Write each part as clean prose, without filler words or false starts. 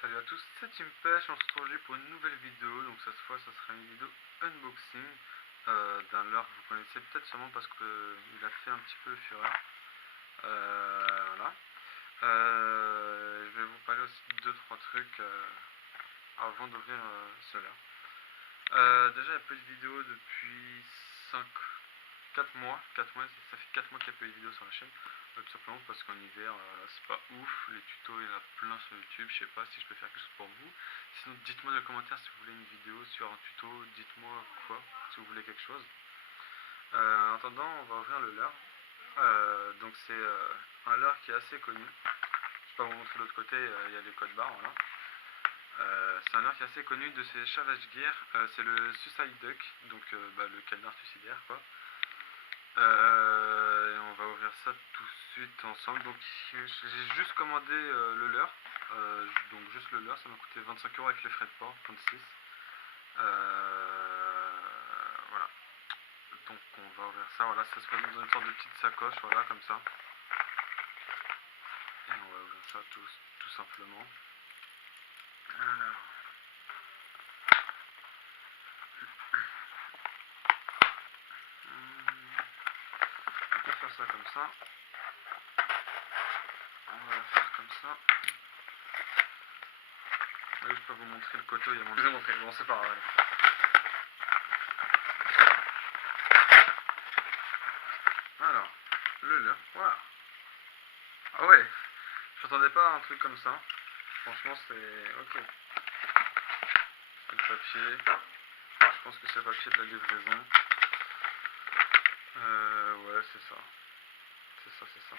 Salut à tous, c'est Team Pêche, on se retrouve aujourd'hui pour une nouvelle vidéo. Donc cette fois ça sera une vidéo unboxing d'un leurre que vous connaissez peut-être sûrement parce qu'il a fait un petit peu fureur. Voilà. Je vais vous parler aussi de 2-3 trucs avant d'ouvrir ce leurre. Déjà il n'y a pas eu de vidéo depuis 4 mois, ça fait 4 mois qu'il n'y a pas eu de vidéo sur la chaîne, tout simplement parce qu'en hiver, c'est pas ouf, les tutos il y en a plein sur YouTube, je sais pas si je peux faire quelque chose pour vous. Sinon dites-moi dans les commentaires si vous voulez une vidéo sur un tuto, dites-moi quoi, si vous voulez quelque chose. En attendant, on va ouvrir le leurre. Donc c'est un leurre qui est assez connu, je vais pas vous montrer de l'autre côté, il y a les codes barres, voilà. C'est un leurre qui est assez connu de ces Savage Gear, c'est le Suicide Duck, donc le canard suicidaire quoi. Et on va ouvrir ça tout de suite ensemble. Donc j'ai juste commandé le leurre, donc juste le leurre, ça m'a coûté 25 € avec les frais de port, 36. Voilà, donc on va ouvrir ça, voilà, ça se présente dans une sorte de petite sacoche, voilà, comme ça. Et on va ouvrir ça tout simplement. Alors, on peut faire ça comme ça. On va faire comme ça. Là, je peux vous montrer le coteau, il y a mon... Je vais vous montrer, bon c'est pas grave. Alors, le leurre, voilà. Ah ouais, je m'attendais pas à un truc comme ça. Franchement, c'est ok. C'est le papier. Je pense que c'est le papier de la livraison. Ouais, c'est ça. C'est ça.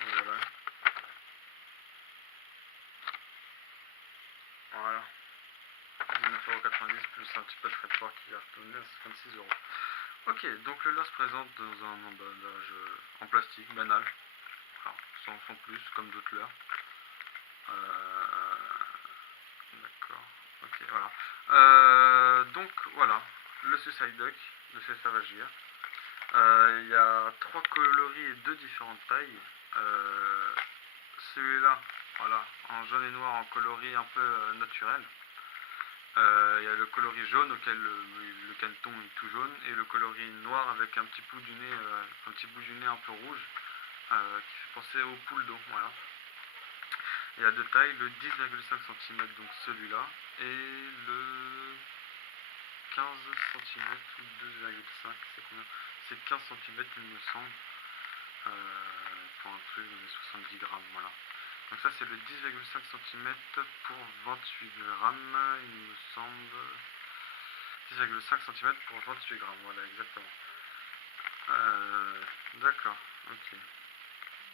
Voilà. Voilà. 19,90 € plus un petit peu de frais de port qui a donné à 56 €. Ok, donc le leurre se présente dans un emballage en plastique banal. Alors, sans plus, comme d'autres leurres. D'accord. Ok, voilà. Donc voilà, le Suicide Duck de chez Savage Gear. Il y a 3 coloris et 2 différentes tailles. Celui-là, voilà, en jaune et noir, en coloris un peu naturel. Il y a le coloris jaune auquel le caneton est tout jaune, et le coloris noir avec un petit bout du nez un peu rouge, qui fait penser aux poules d'eau, voilà. Il y a deux tailles, le 10,5 cm, donc celui-là, et le 15 cm ou 2,5, c'est combien? C'est 15 cm il me semble, pour un truc de 70 grammes, voilà. Donc ça c'est le 10,5 cm pour 28 grammes, il me semble. 10,5 cm pour 28 grammes, voilà exactement. D'accord, ok.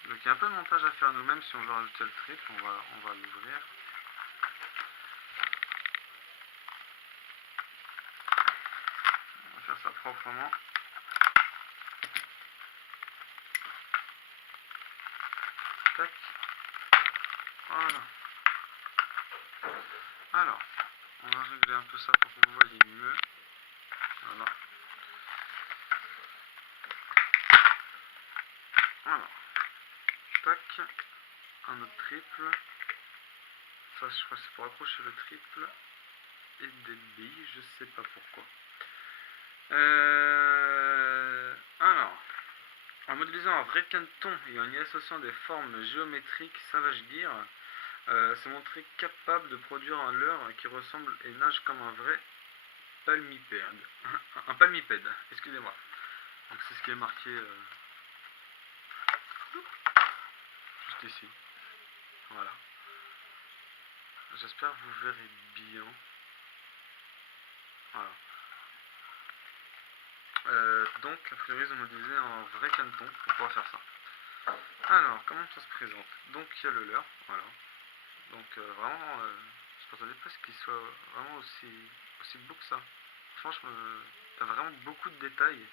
Donc il y a un peu de montage à faire nous-mêmes si on veut rajouter le triple, on va l'ouvrir. On va faire ça proprement. Tac. Voilà. Alors, on va régler un peu ça pour que vous voyez mieux. Voilà. Voilà. Tac. Un autre triple. Ça, je crois que c'est pour accrocher le triple. Et des billes, je sais pas pourquoi. Alors, en modélisant un vrai caneton et en y associant des formes géométriques, Savage Gear s'est montré capable de produire un leurre qui ressemble et nage comme un vrai palmipède. Un palmipède, excusez-moi. Donc c'est ce qui est marqué juste ici. Voilà. J'espère que vous verrez bien. Voilà. Donc, a priori, ils ont modélisé un vrai caneton pour pouvoir faire ça. Alors, comment ça se présente? Donc, il y a le leurre, voilà. Donc, vraiment, je m'attendais pas à ce qu'il soit vraiment aussi beau que ça. Franchement, il y a vraiment beaucoup de détails.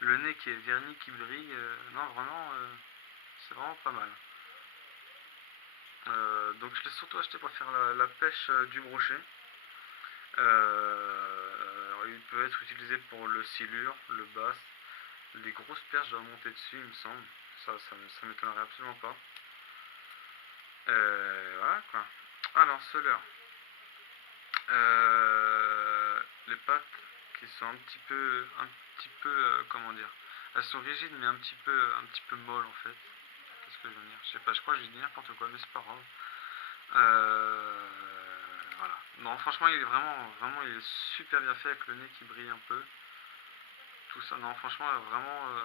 Le nez qui est verni, qui brille, non, vraiment, c'est vraiment pas mal. Donc, je l'ai surtout acheté pour faire la pêche du brochet. Il peut être utilisé pour le silure, le bass, les grosses perches doivent monter dessus, il me semble. Ça m'étonnerait absolument pas. Voilà quoi. Alors, ce leurre. Les pattes qui sont comment dire, elles sont rigides mais un petit peu molles en fait. Qu'est-ce que je veux dire? Je sais pas, je crois que je dis n'importe quoi, mais c'est pas grave. Voilà. Non, franchement, il est vraiment, il est super bien fait avec le nez qui brille un peu. Tout ça, non, franchement, vraiment,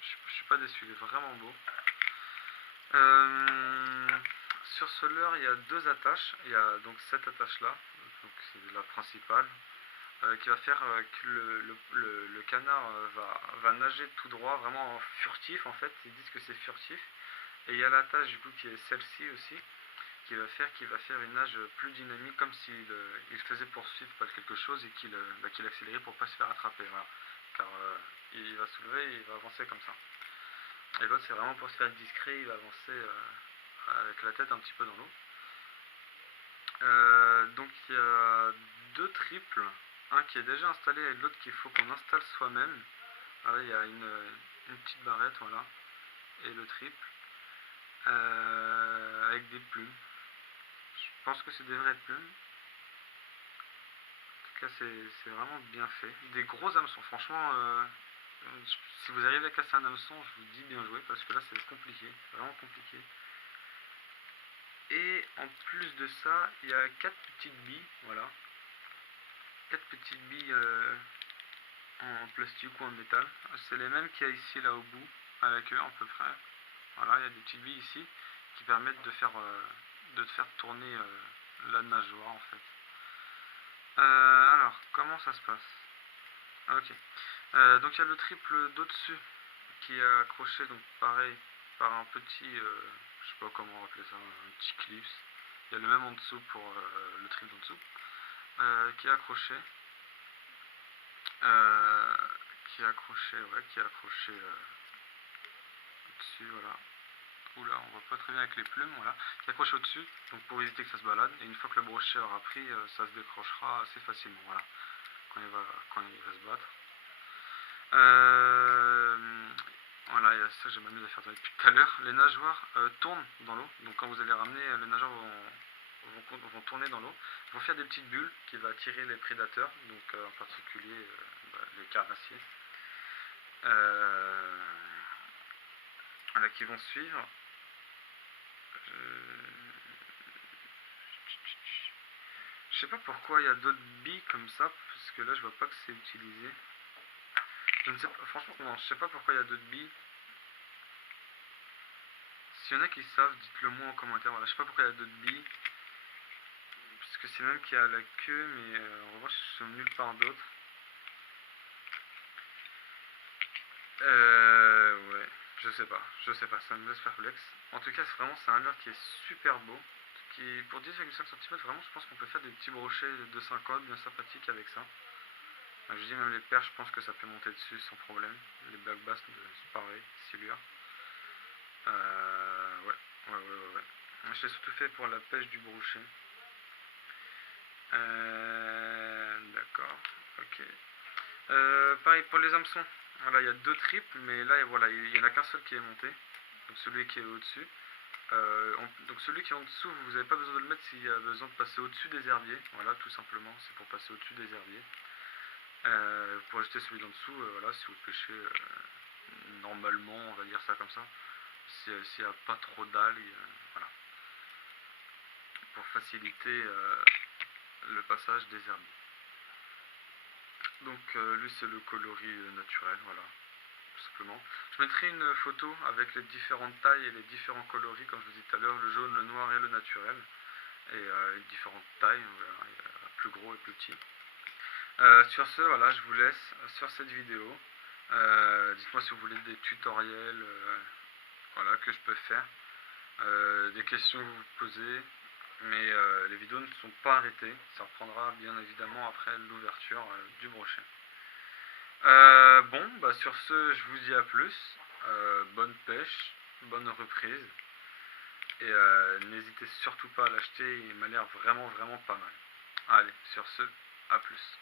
je suis pas déçu, il est vraiment beau. Sur ce leurre, il y a deux attaches. Il y a donc cette attache-là, donc c'est la principale, qui va faire que le canard va nager tout droit, vraiment furtif en fait. Ils disent que c'est furtif. Et il y a l'attache du coup qui est celle-ci aussi, qu'il va faire une nage plus dynamique, comme s'il il faisait poursuivre par quelque chose et qu'il accélérait pour pas se faire attraper. Voilà. Car il va se lever et il va avancer comme ça. Et l'autre c'est vraiment pour se faire discret, il va avancer avec la tête un petit peu dans l'eau. Donc il y a deux triples, un qui est déjà installé et l'autre qu'il faut qu'on installe soi-même. Là il y a une petite barrette, voilà, et le triple, avec des plumes. Je pense que c'est des vraies plumes. En tout cas c'est vraiment bien fait. Des gros hameçons, franchement, si vous arrivez à casser un hameçon, je vous dis bien joué, parce que là c'est compliqué, vraiment compliqué. Et en plus de ça, il y a 4 petites billes, voilà. 4 petites billes en plastique ou en métal. C'est les mêmes qu'il y a ici, là au bout, avec eux à peu près. Voilà, il y a des petites billes ici qui permettent de faire tourner la nageoire en fait. Alors, comment ça se passe? Ah, ok. Donc il y a le triple d'au-dessus qui est accroché, donc pareil, par un petit, je sais pas comment appeler ça, un petit clips. Il y a le même en dessous pour le triple en dessous, qui est accroché, euh, qui est accroché dessus, voilà. Oula, on voit pas très bien avec les plumes, voilà. Qui est accroché au-dessus, donc pour éviter que ça se balade. Et une fois que le brochet aura pris, ça se décrochera assez facilement, voilà, quand il va se battre. Voilà, il y a ça, je m'amuse à faire depuis tout à l'heure. Les nageoires tournent dans l'eau, donc quand vous allez ramener, les nageoires vont tourner dans l'eau, vont faire des petites bulles qui vont attirer les prédateurs, donc en particulier les carnassiers, voilà, qui vont suivre. Je sais pas pourquoi il y a d'autres billes comme ça, parce que là je vois pas que c'est utilisé. Je ne sais pas, franchement, non, je sais pas pourquoi il y a d'autres billes. S'il y en a qui savent, dites-le moi en commentaire. Voilà, je sais pas pourquoi il y a d'autres billes. Parce que c'est même qu'il y a la queue, mais en revanche, ils sont nulle part d'autre. Ouais, je sais pas, ça me laisse perplexe. En tout cas, c'est un leurre qui est super beau. Pour 10,5 cm, vraiment, je pense qu'on peut faire des petits brochets de 50 bien sympathiques avec ça. Je dis même les perches, je pense que ça peut monter dessus sans problème. Les black bass, c'est pareil, silure. Ouais. Je l'ai surtout fait pour la pêche du brochet. D'accord, ok. Pareil pour les hameçons. Voilà, il y a deux triples, mais là, voilà, il n'y en a qu'un seul qui est monté. Donc celui qui est au-dessus. Donc celui qui est en dessous, vous n'avez pas besoin de le mettre s'il y a besoin de passer au-dessus des herbiers. Voilà, tout simplement, c'est pour passer au-dessus des herbiers. Vous pourrez jeter celui d'en dessous, voilà, si vous pêchez normalement, on va dire ça comme ça. S'il n'y a pas trop d'algues, voilà. Pour faciliter le passage des herbiers. Donc lui c'est le coloris naturel, voilà, tout simplement. Je mettrai une photo avec les différentes tailles et les différents coloris, comme je vous disais tout à l'heure, le jaune, le noir et le naturel. Et les différentes tailles, voilà, il y a plus gros et plus petit. Sur ce, voilà, je vous laisse sur cette vidéo. Dites-moi si vous voulez des tutoriels, voilà, que je peux faire. Des questions que vous vous posez. Mais les vidéos ne sont pas arrêtées. Ça reprendra bien évidemment après l'ouverture du brochet. Bon, bah sur ce, je vous dis à plus. Bonne pêche, bonne reprise. Et n'hésitez surtout pas à l'acheter, il m'a l'air vraiment pas mal. Allez, sur ce, à plus.